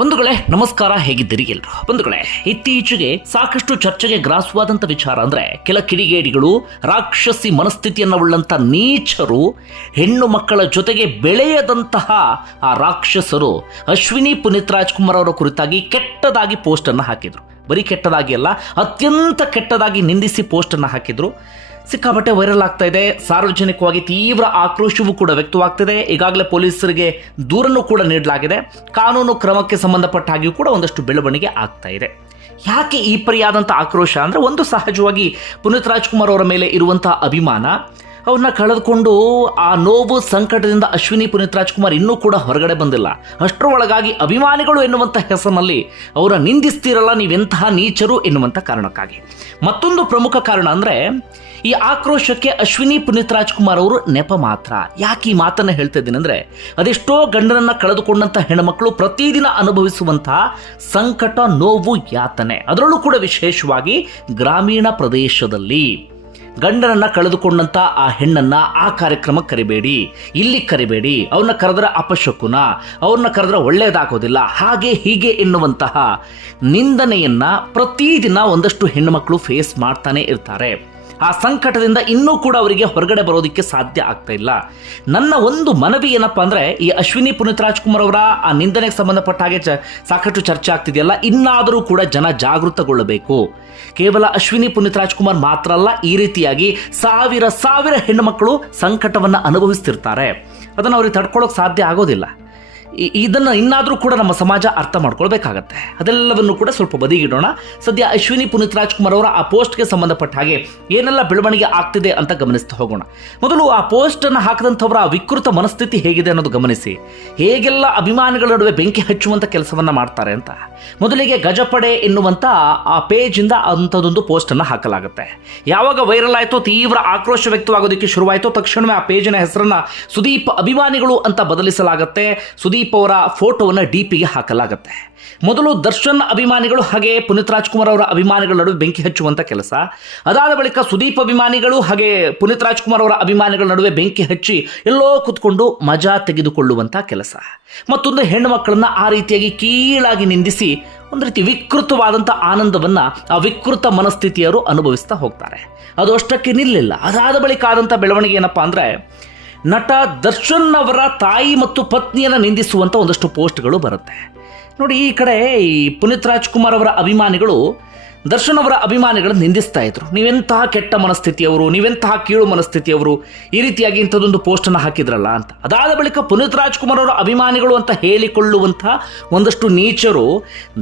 ಬಂಧುಗಳೇ, ನಮಸ್ಕಾರ ಹೇಗಿದ್ದೀರಿ ಎಲ್ರು? ಬಂಧುಗಳೇ, ಇತ್ತೀಚೆಗೆ ಸಾಕಷ್ಟು ಚರ್ಚೆಗೆ ಗ್ರಾಸವಾದಂಥ ವಿಚಾರ ಅಂದ್ರೆ ಕೆಲ ಕಿಡಿಗೇಡಿಗಳು, ರಾಕ್ಷಸಿ ಮನಸ್ಥಿತಿಯನ್ನು ಉಳ್ಳಂತ ನೀಚರು, ಹೆಣ್ಣು ಮಕ್ಕಳ ಜೊತೆಗೆ ಬೆಳೆಯದಂತಹ ಆ ರಾಕ್ಷಸರು ಅಶ್ವಿನಿ ಪುನೀತ್ ರಾಜ್ಕುಮಾರ್ ಅವರ ಕುರಿತಾಗಿ ಕೆಟ್ಟದಾಗಿ ಪೋಸ್ಟ್ ಅನ್ನು ಹಾಕಿದ್ರು. ಬರೀ ಕೆಟ್ಟದಾಗಿ ಅಲ್ಲ, ಅತ್ಯಂತ ಕೆಟ್ಟದಾಗಿ ನಿಂದಿಸಿ ಪೋಸ್ಟ್ ಅನ್ನು ಹಾಕಿದ್ರು. ಸಿಕ್ಕಾಪಟ್ಟೆ ವೈರಲ್ ಆಗ್ತಾ ಇದೆ. ಸಾರ್ವಜನಿಕವಾಗಿ ತೀವ್ರ ಆಕ್ರೋಶವೂ ಕೂಡ ವ್ಯಕ್ತವಾಗ್ತಿದೆ. ಈಗಾಗಲೇ ಪೊಲೀಸರಿಗೆ ದೂರನ್ನು ಕೂಡ ನೀಡಲಾಗಿದೆ. ಕಾನೂನು ಕ್ರಮಕ್ಕೆ ಸಂಬಂಧಪಟ್ಟ ಹಾಗೆಯೂ ಕೂಡ ಒಂದಷ್ಟು ಬೆಳವಣಿಗೆ ಆಗ್ತಾ ಇದೆ. ಯಾಕೆ ಈ ಪರಿಯಾದಂಥ ಆಕ್ರೋಶ? ಅಂದರೆ ಒಂದು ಸಹಜವಾಗಿ ಪುನೀತ್ ರಾಜ್ಕುಮಾರ್ ಅವರ ಮೇಲೆ ಇರುವಂಥ ಅಭಿಮಾನ ಅವ್ರನ್ನ ಕಳೆದುಕೊಂಡು ಆ ನೋವು ಸಂಕಟದಿಂದ ಅಶ್ವಿನಿ ಪುನೀತ್ ರಾಜ್ಕುಮಾರ್ ಇನ್ನೂ ಕೂಡ ಹೊರಗಡೆ ಬಂದಿಲ್ಲ. ಅಷ್ಟರೊಳಗಾಗಿ ಅಭಿಮಾನಿಗಳು ಎನ್ನುವಂಥ ಹೆಸರಿನಲ್ಲಿ ಅವರ ನಿಂದಿಸ್ತೀರಲ್ಲ ನೀವೆಂತಹ ನೀಚರು ಎನ್ನುವಂಥ ಕಾರಣಕ್ಕಾಗಿ. ಮತ್ತೊಂದು ಪ್ರಮುಖ ಕಾರಣ ಅಂದರೆ ಈ ಆಕ್ರೋಶಕ್ಕೆ ಅಶ್ವಿನಿ ಪುನೀತ್ ರಾಜ್ಕುಮಾರ್ ಅವರು ನೆಪ ಮಾತ್ರ. ಯಾಕೆ ಈ ಮಾತನ್ನು ಹೇಳ್ತಾ ಇದ್ದೀನಿ ಅಂದರೆ ಅದೆಷ್ಟೋ ಗಂಡನನ್ನು ಕಳೆದುಕೊಂಡಂಥ ಹೆಣ್ಮಕ್ಳು ಪ್ರತಿದಿನ ಅನುಭವಿಸುವಂತಹ ಸಂಕಟ, ನೋವು, ಯಾತನೆ. ಅದರಲ್ಲೂ ಕೂಡ ವಿಶೇಷವಾಗಿ ಗ್ರಾಮೀಣ ಪ್ರದೇಶದಲ್ಲಿ. ಗಂಡನನ್ನ ಕಳೆದುಕೊಂಡಂತ ಆ ಹೆಣ್ಣನ್ನ ಆ ಕಾರ್ಯಕ್ರಮಕ್ಕೆ ಕರಿಬೇಡಿ. ಇಲ್ಲಿ ಕರಿಬೇಡಿ. ಅವ್ರನ್ನ ಕರೆದ್ರೆ ಅಪಶಕುನ ಅವ್ರನ್ನ ಕರೆದ್ರೆ ಒಳ್ಳೇದಾಗೋದಿಲ್ಲ. ಹಾಗೆ ಹೀಗೆ ಎನ್ನುವಂತಹ ನಿಂದನೆಯನ್ನ ಪ್ರತಿದಿನ ಒಂದಷ್ಟು ಹೆಣ್ಣುಮಕ್ಕಳು ಫೇಸ್ ಮಾಡ್ತಾನೆ ಇರ್ತಾರೆ. ಆ ಸಂಕಟದಿಂದ ಇನ್ನೂ ಕೂಡ ಅವರಿಗೆ ಹೊರಗಡೆ ಬರೋದಕ್ಕೆ ಸಾಧ್ಯ ಆಗ್ತಾ ಇಲ್ಲ. ನನ್ನ ಒಂದು ಮನವಿ ಏನಪ್ಪ ಅಂದರೆ, ಈ ಅಶ್ವಿನಿ ಪುನೀತ್ ರಾಜ್ಕುಮಾರ್ ಅವರ ಆ ನಿಂದನೆಗೆ ಸಂಬಂಧಪಟ್ಟ ಹಾಗೆ ಸಾಕಷ್ಟು ಚರ್ಚೆ ಆಗ್ತಿದೆಯಲ್ಲ, ಇನ್ನಾದರೂ ಕೂಡ ಜನ ಜಾಗೃತಗೊಳ್ಳಬೇಕು. ಕೇವಲ ಅಶ್ವಿನಿ ಪುನೀತ್ ರಾಜ್ಕುಮಾರ್ ಮಾತ್ರ ಅಲ್ಲ, ಈ ರೀತಿಯಾಗಿ ಸಾವಿರ ಸಾವಿರ ಹೆಣ್ಣುಮಕ್ಕಳು ಸಂಕಟವನ್ನು ಅನುಭವಿಸ್ತಿರ್ತಾರೆ. ಅದನ್ನು ಅವ್ರಿಗೆ ತಡ್ಕೊಳ್ಳೋಕೆ ಸಾಧ್ಯ ಆಗೋದಿಲ್ಲ. ಇದನ್ನ ಇನ್ನಾದರೂ ಕೂಡ ನಮ್ಮ ಸಮಾಜ ಅರ್ಥ ಮಾಡ್ಕೊಳ್ಬೇಕಾಗತ್ತೆ. ಅದೆಲ್ಲವನ್ನು ಕೂಡ ಸ್ವಲ್ಪ ಬದಿಗಿಡೋಣ. ಸದ್ಯ ಅಶ್ವಿನಿ ಪುನೀತ್ ರಾಜ್ಕುಮಾರ್ ಅವರ ಆ ಪೋಸ್ಟ್ಗೆ ಸಂಬಂಧಪಟ್ಟ ಹಾಗೆ ಏನೆಲ್ಲ ಬೆಳವಣಿಗೆ ಆಗ್ತಿದೆ ಅಂತ ಗಮನಿಸ್ತಾ ಹೋಗೋಣ. ಮೊದಲು ಆ ಪೋಸ್ಟನ್ನು ಹಾಕದಂಥವರ ವಿಕೃತ ಮನಸ್ಥಿತಿ ಹೇಗಿದೆ ಅನ್ನೋದು ಗಮನಿಸಿ. ಹೇಗೆಲ್ಲ ಅಭಿಮಾನಿಗಳ ನಡುವೆ ಬೆಂಕಿ ಹಚ್ಚುವಂಥ ಕೆಲಸವನ್ನು ಮಾಡ್ತಾರೆ ಅಂತ. ಮೊದಲಿಗೆ ಗಜಪಡೆ ಎನ್ನುವಂಥ ಆ ಪೇಜಿಂದ ಅಂಥದ್ದೊಂದು ಪೋಸ್ಟನ್ನು ಹಾಕಲಾಗುತ್ತೆ. ಯಾವಾಗ ವೈರಲ್ ಆಯಿತೋ ತೀವ್ರ ಆಕ್ರೋಶ ವ್ಯಕ್ತವಾಗೋದಕ್ಕೆ ಶುರುವಾಯಿತು ತಕ್ಷಣವೇ ಆ ಪೇಜಿನ ಹೆಸರನ್ನು ಸುದೀಪ್ ಅಭಿಮಾನಿಗಳು ಅಂತ ಬದಲಿಸಲಾಗುತ್ತೆ. ಸುದೀಪ್ ಅವರ ಫೋಟೋವನ್ನು ಡಿ ಪಿಗೆ ಹಾಕಲಾಗುತ್ತೆ. ಮೊದಲು ದರ್ಶನ್ ಅಭಿಮಾನಿಗಳು ಹಾಗೆ ಪುನೀತ್ ರಾಜ್ಕುಮಾರ್ ಅವರ ಅಭಿಮಾನಿಗಳ ನಡುವೆ ಬೆಂಕಿ ಹಚ್ಚುವಂಥ ಕೆಲಸ. ಅದಾದ ಬಳಿಕ ಸುದೀಪ್ ಅಭಿಮಾನಿಗಳು ಹಾಗೆ ಪುನೀತ್ ರಾಜ್ಕುಮಾರ್ ಅವರ ಅಭಿಮಾನಿಗಳ ನಡುವೆ ಬೆಂಕಿ ಹಚ್ಚಿ ಎಲ್ಲೋ ಕುತ್ಕೊಂಡು ಮಜಾ ತೆಗೆದುಕೊಳ್ಳುವಂಥ ಕೆಲಸ. ಮತ್ತೊಂದು ಹೆಣ್ಣು ಮಕ್ಕಳನ್ನ ಆ ರೀತಿಯಾಗಿ ಕೀಳಾಗಿ ನಿಂದಿಸಿ ಒಂದು ರೀತಿ ವಿಕೃತವಾದಂಥ ಆನಂದವನ್ನ ಆ ವಿಕೃತ ಮನಸ್ಥಿತಿಯವರು ಅನುಭವಿಸ್ತಾ ಹೋಗ್ತಾರೆ. ಅದು ಅಷ್ಟಕ್ಕೆ ನಿಲ್ಲಿಲ್ಲ. ಅದಾದ ಬಳಿಕ ಆದಂಥ ಬೆಳವಣಿಗೆ ಏನಪ್ಪಾ ಅಂದ್ರೆ ನಟ ದರ್ಶನ್ ಅವರ ತಾಯಿ ಮತ್ತು ಪತ್ನಿಯನ್ನು ನಿಂದಿಸುವಂಥ ಒಂದಷ್ಟು ಪೋಸ್ಟ್ಗಳು ಬರುತ್ತೆ. ನೋಡಿ, ಈ ಕಡೆ ಈ ಪುನೀತ್ ರಾಜ್ಕುಮಾರ್ ಅವರ ಅಭಿಮಾನಿಗಳು ದರ್ಶನ್ ಅವರ ಅಭಿಮಾನಿಗಳನ್ನು ನಿಂದಿಸ್ತಾ ಇದ್ರು. ನೀವೆಂತಹ ಕೆಟ್ಟ ಮನಸ್ಥಿತಿಯವರು ನೀವೆಂತಹ ಕೀಳು ಮನಸ್ಥಿತಿಯವರು ಈ ರೀತಿಯಾಗಿ ಇಂಥದ್ದೊಂದು ಪೋಸ್ಟನ್ನು ಹಾಕಿದ್ರಲ್ಲ ಅಂತ. ಅದಾದ ಬಳಿಕ ಪುನೀತ್ ರಾಜ್ಕುಮಾರ್ ಅವರ ಅಭಿಮಾನಿಗಳು ಅಂತ ಹೇಳಿಕೊಳ್ಳುವಂಥ ಒಂದಷ್ಟು ನೀಚರು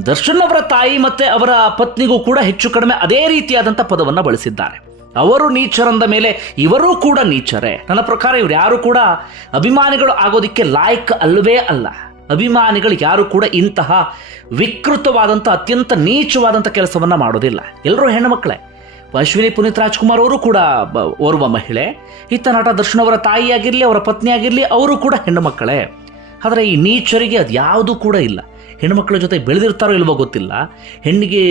ದರ್ಶನ್ ಅವರ ತಾಯಿ ಮತ್ತು ಅವರ ಪತ್ನಿಗೂ ಕೂಡ ಹೆಚ್ಚು ಕಡಿಮೆ ಅದೇ ರೀತಿಯಾದಂಥ ಪದವನ್ನು ಬಳಸಿದ್ದಾರೆ. ಅವರು ನೀಚರಂದ ಮೇಲೆ ಇವರೂ ಕೂಡ ನೀಚರೇ. ನನ್ನ ಪ್ರಕಾರ ಇವ್ರು ಯಾರು ಕೂಡ ಅಭಿಮಾನಿಗಳು ಆಗೋದಿಕ್ಕೆ ಲಾಯಕ್ ಅಲ್ಲವೇ ಅಲ್ಲ. ಅಭಿಮಾನಿಗಳು ಯಾರು ಕೂಡ ಇಂತಹ ವಿಕೃತವಾದಂಥ, ಅತ್ಯಂತ ನೀಚವಾದಂಥ ಕೆಲಸವನ್ನ ಮಾಡೋದಿಲ್ಲ. ಎಲ್ಲರೂ ಹೆಣ್ಣುಮಕ್ಕಳೇ ಅಶ್ವಿನಿ ಪುನೀತ್ ರಾಜ್ಕುಮಾರ್ ಅವರು ಕೂಡ ಓರ್ವ ಮಹಿಳೆ. ಇತ್ತ ನಟ ದರ್ಶನ್ ಅವರ ತಾಯಿಯಾಗಿರಲಿ, ಅವರ ಪತ್ನಿಯಾಗಿರಲಿ, ಅವರು ಕೂಡ ಹೆಣ್ಣು ಮಕ್ಕಳೇ ಆದರೆ ಈ ನೀಚರಿಗೆ ಅದು ಯಾವುದೂ ಕೂಡ ಇಲ್ಲ. ಹೆಣ್ಮಕ್ಳ ಜೊತೆ ಬೆಳೆದಿರ್ತಾರೋ ಇಲ್ವೋ ಗೊತ್ತಿಲ್ಲ, ಹೆಣ್ಣಿಗೆ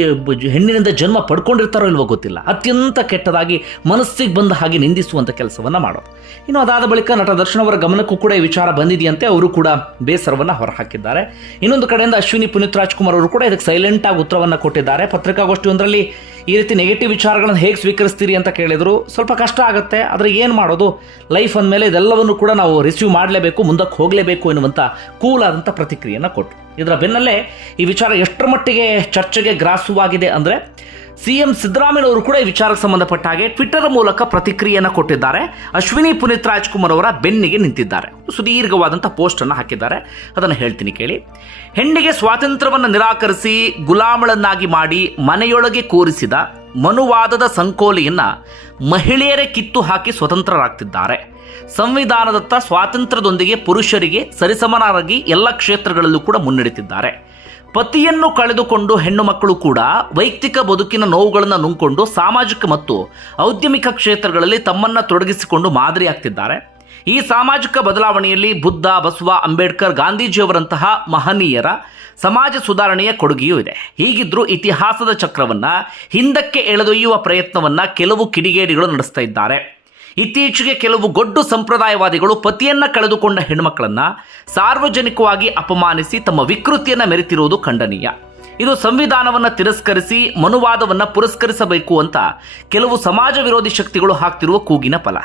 ಹೆಣ್ಣಿನಿಂದ ಜನ್ಮ ಪಡ್ಕೊಂಡಿರ್ತಾರೋ ಇಲ್ವೋ ಗೊತ್ತಿಲ್ಲ, ಅತ್ಯಂತ ಕೆಟ್ಟದಾಗಿ ಮನಸ್ಸಿಗೆ ಬಂದ ಹಾಗೆ ನಿಂದಿಸುವಂಥ ಕೆಲಸವನ್ನು ಮಾಡೋದು. ಇನ್ನು ಅದಾದ ಬಳಿಕ ನಟ ದರ್ಶನ್ ಅವರ ಗಮನಕ್ಕೂ ಕೂಡ ಈ ವಿಚಾರ ಬಂದಿದೆಯಂತೆ, ಅವರು ಕೂಡ ಬೇಸರವನ್ನು ಹೊರಹಾಕಿದ್ದಾರೆ. ಇನ್ನೊಂದು ಕಡೆಯಿಂದ ಅಶ್ವಿನಿ ಪುನೀತ್ ರಾಜ್ಕುಮಾರ್ ಅವರು ಕೂಡ ಇದಕ್ಕೆ ಸೈಲೆಂಟ್ ಉತ್ತರವನ್ನು ಉತ್ತರವನ್ನ ಕೊಟ್ಟಿದ್ದಾರೆ. ಪತ್ರಿಕಾಗೋಷ್ಠಿಯೊಂದರಲ್ಲಿ ಈ ರೀತಿ ನೆಗೆಟಿವ್ ವಿಚಾರಗಳನ್ನು ಹೇಗೆ ಸ್ವೀಕರಿಸ್ತೀರಿ ಅಂತ ಕೇಳಿದರು, ಸ್ವಲ್ಪ ಕಷ್ಟ ಆಗುತ್ತೆ, ಆದರೆ ಏನು ಮಾಡೋದು? ಲೈಫ್ ಅಂದಮೇಲೆ ಇದೆಲ್ಲವನ್ನು ಕೂಡ ನಾವು ರಿಸೀವ್ ಮಾಡಲೇಬೇಕು, ಮುಂದಕ್ಕೆ ಹೋಗಲೇಬೇಕು ಎನ್ನುವಂಥ ಕೂಲ್ ಆದಂಥ ಪ್ರತಿಕ್ರಿಯೆಯನ್ನು ಕೊಟ್ಟರು ಇದರ ಬೆನ್ನಲ್ಲೇ ಈ ವಿಚಾರ ಎಷ್ಟರ ಮಟ್ಟಿಗೆ ಚರ್ಚೆಗೆ ಗ್ರಾಸವಾಗಿದೆ ಅಂದರೆ ಸಿ ಸಿದ್ದರಾಮಯ್ಯ ಸಿದ್ದರಾಮಯ್ಯನವರು ಕೂಡ ಈ ವಿಚಾರಕ್ಕೆ ಸಂಬಂಧಪಟ್ಟ ಹಾಗೆ ಟ್ವಿಟರ್ ಮೂಲಕ ಪ್ರತಿಕ್ರಿಯೆಯನ್ನು ಕೊಟ್ಟಿದ್ದಾರೆ. ಅಶ್ವಿನಿ ಪುನೀತ್ ರಾಜ್ಕುಮಾರ್ ಅವರ ಬೆನ್ನಿಗೆ ನಿಂತಿದ್ದಾರೆ. ಸುದೀರ್ಘವಾದಂಥ ಪೋಸ್ಟನ್ನು ಹಾಕಿದ್ದಾರೆ. ಅದನ್ನು ಹೇಳ್ತೀನಿ ಕೇಳಿ. ಹೆಣ್ಣಿಗೆ ಸ್ವಾತಂತ್ರ್ಯವನ್ನು ನಿರಾಕರಿಸಿ ಗುಲಾಮಳನ್ನಾಗಿ ಮಾಡಿ ಮನೆಯೊಳಗೆ ಕೂರಿಸಿದ ಮನುವಾದದ ಸಂಕೋಲೆಯನ್ನು ಮಹಿಳೆಯರೇ ಕಿತ್ತು ಹಾಕಿ ಸ್ವತಂತ್ರರಾಗ್ತಿದ್ದಾರೆ. ಸಂವಿಧಾನದತ್ತ ಸ್ವಾತಂತ್ರ್ಯದೊಂದಿಗೆ ಪುರುಷರಿಗೆ ಸರಿಸಮನಾಗಿ ಎಲ್ಲ ಕ್ಷೇತ್ರಗಳಲ್ಲೂ ಕೂಡ ಮುನ್ನಡೆತಿದ್ದಾರೆ. ಪತಿಯನ್ನು ಕಳೆದುಕೊಂಡು ಹೆಣ್ಣು ಮಕ್ಕಳು ಕೂಡ ವೈಯಕ್ತಿಕ ಬದುಕಿನ ನೋವುಗಳನ್ನು ನುಂಗಿಕೊಂಡು ಸಾಮಾಜಿಕ ಮತ್ತು ಔದ್ಯಮಿಕ ಕ್ಷೇತ್ರಗಳಲ್ಲಿ ತಮ್ಮನ್ನ ತೊಡಗಿಸಿಕೊಂಡು ಮಾದರಿಯಾಗ್ತಿದ್ದಾರೆ ಈ ಸಾಮಾಜಿಕ ಬದಲಾವಣೆಯಲ್ಲಿ ಬುದ್ಧ, ಬಸವ, ಅಂಬೇಡ್ಕರ್, ಗಾಂಧೀಜಿಯವರಂತಹ ಮಹನೀಯರ ಸಮಾಜ ಸುಧಾರಣೆಯ ಕೊಡುಗೆಯೂ ಇದೆ. ಹೀಗಿದ್ರೂ ಇತಿಹಾಸದ ಚಕ್ರವನ್ನ ಹಿಂದಕ್ಕೆ ಎಳೆದೊಯ್ಯುವ ಪ್ರಯತ್ನವನ್ನ ಕೆಲವು ಕಿಡಿಗೇಡಿಗಳು ನಡೆಸ್ತಾ ಇದ್ದಾರೆ. ಇತ್ತೀಚೆಗೆ ಕೆಲವು ಗೊಡ್ಡು ಸಂಪ್ರದಾಯವಾದಿಗಳು ಪತಿಯನ್ನ ಕಳೆದುಕೊಂಡ ಹೆಣ್ಮಕ್ಕಳನ್ನ ಸಾರ್ವಜನಿಕವಾಗಿ ಅಪಮಾನಿಸಿ ತಮ್ಮ ವಿಕೃತಿಯನ್ನ ಮೆರೆತಿರುವುದು ಖಂಡನೀಯ. ಇದು ಸಂವಿಧಾನವನ್ನ ತಿರಸ್ಕರಿಸಿ ಮನುವಾದವನ್ನ ಪುರಸ್ಕರಿಸಬೇಕು ಅಂತ ಕೆಲವು ಸಮಾಜ ವಿರೋಧಿ ಶಕ್ತಿಗಳು ಹಾಕ್ತಿರುವ ಕೂಗಿನ ಫಲ.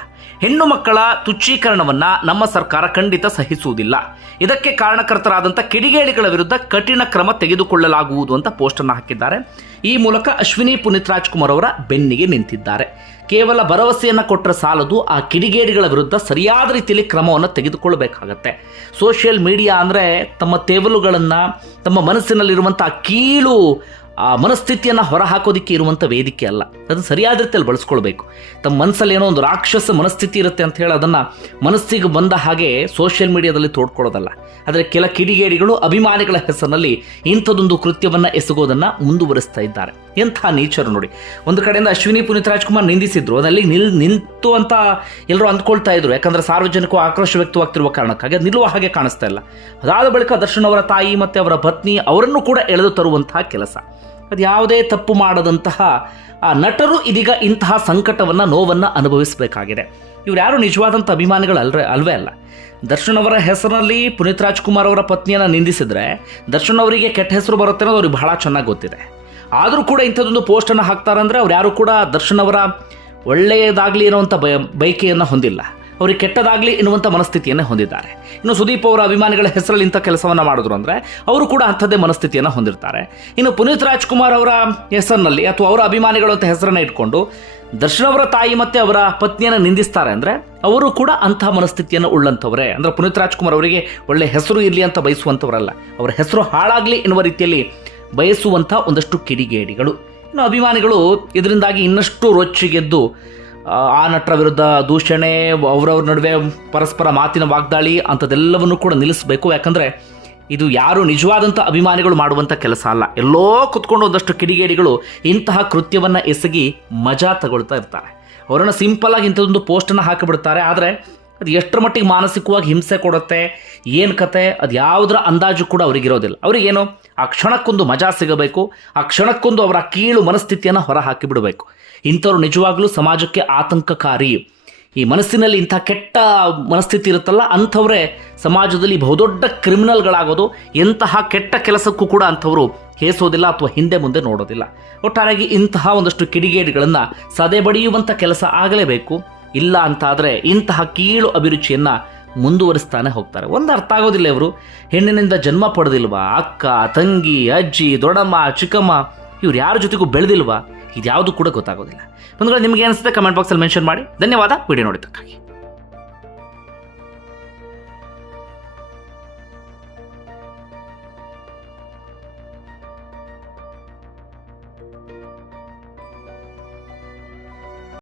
ಹೆಣ್ಣು ಮಕ್ಕಳ ತುಚ್ಛೀಕರಣವನ್ನ ನಮ್ಮ ಸರ್ಕಾರ ಖಂಡಿತ ಸಹಿಸುವುದಿಲ್ಲ. ಇದಕ್ಕೆ ಕಾರಣಕರ್ತರಾದಂಥ ಕಿಡಿಗೇಡಿಗಳ ವಿರುದ್ಧ ಕಠಿಣ ಕ್ರಮ ತೆಗೆದುಕೊಳ್ಳಲಾಗುವುದು ಅಂತ ಪೋಸ್ಟನ್ನು ಹಾಕಿದ್ದಾರೆ. ಈ ಮೂಲಕ ಅಶ್ವಿನಿ ಪುನೀತ್ ರಾಜ್ಕುಮಾರ್ ಅವರ ಬೆನ್ನಿಗೆ ನಿಂತಿದ್ದಾರೆ. ಕೇವಲ ಭರವಸೆಯನ್ನು ಕೊಟ್ಟರೆ ಸಾಲದು, ಆ ಕಿಡಿಗೇಡಿಗಳ ವಿರುದ್ಧ ಸರಿಯಾದ ರೀತಿಯಲ್ಲಿ ಕ್ರಮವನ್ನು ತೆಗೆದುಕೊಳ್ಳಬೇಕಾಗತ್ತೆ. ಸೋಷಿಯಲ್ ಮೀಡಿಯಾ ಅಂದರೆ ತಮ್ಮ ತೇವಲುಗಳನ್ನು, ತಮ್ಮ ಮನಸ್ಸಿನಲ್ಲಿರುವಂಥ ಕೀಳು ಆ ಮನಸ್ಥಿತಿಯನ್ನು ಹೊರಹಾಕೋದಿಕ್ಕೆ ಇರುವಂಥ ವೇದಿಕೆ ಅಲ್ಲ. ಅದು ಸರಿಯಾದ ರೀತಿಯಲ್ಲಿ ಬಳಸ್ಕೊಳ್ಬೇಕು. ತಮ್ಮ ಮನಸ್ಸಲ್ಲಿ ಏನೋ ಒಂದು ರಾಕ್ಷಸ ಮನಸ್ಥಿತಿ ಇರುತ್ತೆ ಅಂತ ಹೇಳಿ ಅದನ್ನು ಮನಸ್ಸಿಗೆ ಬಂದ ಹಾಗೆ ಸೋಷಿಯಲ್ ಮೀಡಿಯಾದಲ್ಲಿ ತೋಡ್ಕೊಳ್ಳೋದಲ್ಲ. ಆದರೆ ಕೆಲ ಕಿಡಿಗೇಡಿಗಳು ಅಭಿಮಾನಿಗಳ ಹೆಸರಿನಲ್ಲಿ ಇಂಥದ್ದೊಂದು ಕೃತ್ಯವನ್ನು ಎಸಗೋದನ್ನು ಮುಂದುವರಿಸ್ತಾ ಇದ್ದಾರೆ. ಎಂಥ ನೇಚರು ನೋಡಿ. ಒಂದು ಕಡೆಯಿಂದ ಅಶ್ವಿನಿ ಪುನೀತ್ ರಾಜ್ಕುಮಾರ್ ನಿಂದಿಸಿದ್ರು. ಅದಲ್ಲಿ ನಿಲ್ ನಿಂತು ಅಂತ ಎಲ್ಲರೂ ಅಂದ್ಕೊಳ್ತಾ ಇದ್ರು. ಯಾಕಂದ್ರೆ ಸಾರ್ವಜನಿಕರು ಆಕ್ರೋಶ ವ್ಯಕ್ತವಾಗ್ತಿರುವ ಕಾರಣಕ್ಕಾಗಿ ನಿಲ್ಲುವ ಹಾಗೆ ಕಾಣಿಸ್ತಾ ಇಲ್ಲ. ಅದಾದ ಬಳಿಕ ದರ್ಶನ್ ಅವರ ತಾಯಿ ಮತ್ತು ಅವರ ಪತ್ನಿ ಅವರನ್ನು ಕೂಡ ಎಳೆದು ತರುವಂತಹ ಕೆಲಸ. ಅದು ಯಾವುದೇ ತಪ್ಪು ಮಾಡದಂತಹ ಆ ನಟರು ಇದೀಗ ಇಂತಹ ಸಂಕಟವನ್ನು, ನೋವನ್ನು ಅನುಭವಿಸಬೇಕಾಗಿದೆ. ಇವ್ರು ಯಾರು ನಿಜವಾದಂಥ ಅಭಿಮಾನಿಗಳು ಅಲ್ವೇ ಅಲ್ವೇ ಅಲ್ಲ. ದರ್ಶನ್ ಅವರ ಹೆಸರಿನಲ್ಲಿ ಪುನೀತ್ ರಾಜ್ಕುಮಾರ್ ಅವರ ಪತ್ನಿಯನ್ನು ನಿಂದಿಸಿದರೆ ದರ್ಶನ್ ಅವರಿಗೆ ಕೆಟ್ಟ ಹೆಸರು ಬರುತ್ತೆ ಅನ್ನೋದು ಅವ್ರಿಗೆ ಬಹಳ ಚೆನ್ನಾಗಿ ಗೊತ್ತಿದೆ. ಆದರೂ ಕೂಡ ಇಂಥದ್ದೊಂದು ಪೋಸ್ಟನ್ನು ಹಾಕ್ತಾರಂದರೆ ಅವ್ರು ಯಾರು ಕೂಡ ದರ್ಶನ್ ಅವರ ಒಳ್ಳೆಯದಾಗಲಿ ಅನ್ನುವಂಥ ಬಯ, ಬಯಕೆಯನ್ನು ಹೊಂದಿಲ್ಲ. ಅವ್ರಿಗೆ ಕೆಟ್ಟದಾಗಲಿ ಎನ್ನುವಂಥ ಮನಸ್ಥಿತಿಯನ್ನು ಹೊಂದಿದ್ದಾರೆ. ಇನ್ನು ಸುದೀಪ್ ಅವರ ಅಭಿಮಾನಿಗಳ ಹೆಸರಲ್ಲಿ ಇಂಥ ಕೆಲಸವನ್ನು ಮಾಡಿದ್ರು ಅಂದರೆ ಅವರು ಕೂಡ ಅಂಥದ್ದೇ ಮನಸ್ಥಿತಿಯನ್ನು ಹೊಂದಿರ್ತಾರೆ. ಇನ್ನು ಪುನೀತ್ ರಾಜ್ಕುಮಾರ್ ಅವರ ಹೆಸರಿನಲ್ಲಿ ಅಥವಾ ಅವರ ಅಭಿಮಾನಿಗಳು ಅಂತ ಹೆಸರನ್ನು ಇಟ್ಕೊಂಡು ದರ್ಶನ್ ಅವರ ತಾಯಿ ಮತ್ತೆ ಅವರ ಪತ್ನಿಯನ್ನು ನಿಂದಿಸ್ತಾರೆ ಅಂದರೆ ಅವರು ಕೂಡ ಅಂಥ ಮನಸ್ಥಿತಿಯನ್ನು ಉಳ್ಳಂಥವರೇ. ಅಂದರೆ ಪುನೀತ್ ರಾಜ್ಕುಮಾರ್ ಅವರಿಗೆ ಒಳ್ಳೆ ಹೆಸರು ಇರಲಿ ಅಂತ ಬಯಸುವಂಥವರಲ್ಲ. ಅವರ ಹೆಸರು ಹಾಳಾಗಲಿ ಎನ್ನುವ ರೀತಿಯಲ್ಲಿ ಬಯಸುವಂಥ ಒಂದಷ್ಟು ಕಿಡಿಗೇಡಿಗಳು. ಇನ್ನು ಅಭಿಮಾನಿಗಳು ಇದರಿಂದಾಗಿ ಇನ್ನಷ್ಟು ರೊಚ್ಚಿಗೆದ್ದು ಆ, ನಟರ ವಿರುದ್ಧ ದೂಷಣೆ ಅವರವ್ರ ನಡುವೆ ಪರಸ್ಪರ ಮಾತಿನ ವಾಗ್ದಾಳಿ ಅಂಥದ್ದೆಲ್ಲವನ್ನು ಕೂಡ ನಿಲ್ಲಿಸಬೇಕು. ಯಾಕಂದರೆ ಇದು ಯಾರು ನಿಜವಾದಂಥ ಅಭಿಮಾನಿಗಳು ಮಾಡುವಂಥ ಕೆಲಸ ಅಲ್ಲ. ಎಲ್ಲೋ ಕುತ್ಕೊಂಡು ಒಂದಷ್ಟು ಕಿಡಿಗೇಡಿಗಳು ಇಂತಹ ಕೃತ್ಯವನ್ನು ಎಸಗಿ ಮಜಾ ತಗೊಳ್ತಾ ಇರ್ತಾರೆ. ಅವರನ್ನು ಸಿಂಪಲ್ ಆಗಿ ಇಂಥದ್ದೊಂದು ಪೋಸ್ಟನ್ನು ಹಾಕಿಬಿಡ್ತಾರೆ ಆದರೆ ಅದು ಎಷ್ಟರ ಮಟ್ಟಿಗೆ ಮಾನಸಿಕವಾಗಿ ಹಿಂಸೆ ಕೊಡುತ್ತೆ, ಏನು ಕತೆ, ಅದು ಯಾವುದರ ಅಂದಾಜು ಕೂಡ ಅವರಿಗಿರೋದಿಲ್ಲ. ಅವರಿಗೇನು, ಆ ಕ್ಷಣಕ್ಕೊಂದು ಮಜಾ ಸಿಗಬೇಕು, ಆ ಕ್ಷಣಕ್ಕೊಂದು ಅವರ ಕೀಳು ಮನಸ್ಥಿತಿಯನ್ನು ಹೊರ ಹಾಕಿಬಿಡಬೇಕು ಇಂಥವ್ರು ನಿಜವಾಗ್ಲೂ ಸಮಾಜಕ್ಕೆ ಆತಂಕಕಾರಿ. ಈ ಮನಸ್ಸಿನಲ್ಲಿ ಇಂಥ ಕೆಟ್ಟ ಮನಸ್ಥಿತಿ ಇರುತ್ತಲ್ಲ, ಅಂಥವರೇ ಸಮಾಜದಲ್ಲಿ ಬಹುದೊಡ್ಡ ಕ್ರಿಮಿನಲ್ಗಳಾಗೋದು, ಎಂತಹ ಕೆಟ್ಟ ಕೆಲಸಕ್ಕೂ ಕೂಡ ಅಂಥವರು ಹೇಸೋದಿಲ್ಲ ಅಥವಾ ಹಿಂದೆ ಮುಂದೆ ನೋಡೋದಿಲ್ಲ. ಒಟ್ಟಾರೆಯಾಗಿ ಇಂತಹ ಒಂದಷ್ಟು ಕಿಡಿಗೇಡಿಗಳನ್ನು ಸದೆ ಬಡಿಯುವಂಥ ಕೆಲಸ ಆಗಲೇಬೇಕು. ಇಲ್ಲ ಅಂತಾದರೆ ಇಂತಹ ಕೀಳು ಅಭಿರುಚಿಯನ್ನು ಮುಂದುವರಿಸ್ತಾನೆ ಹೋಗ್ತಾರೆ. ಒಂದು ಅರ್ಥ ಆಗೋದಿಲ್ಲ ಇವರು. ಹೆಣ್ಣಿನಿಂದ ಜನ್ಮ ಪಡೆದಿಲ್ವಾ? ಅಕ್ಕ, ತಂಗಿ, ಅಜ್ಜಿ, ದೊಡ್ಡಮ್ಮ, ಚಿಕ್ಕಮ್ಮ, ಇವ್ರು ಯಾರ ಜೊತೆಗೂ ಬೆಳೆದಿಲ್ವಾ? ಇದ್ಯಾವುದು ಕೂಡ ಗೊತ್ತಾಗೋದಿಲ್ಲ. ಒಂದು ನಿಮಗೆ ಅನಿಸುತ್ತೆ? ಕಮೆಂಟ್ ಬಾಕ್ಸಲ್ಲಿ ಮೆನ್ಷನ್ ಮಾಡಿ. ಧನ್ಯವಾದ. ವಿಡಿಯೋ ನೋಡಿದ್ದಕ್ಕಾಗಿ.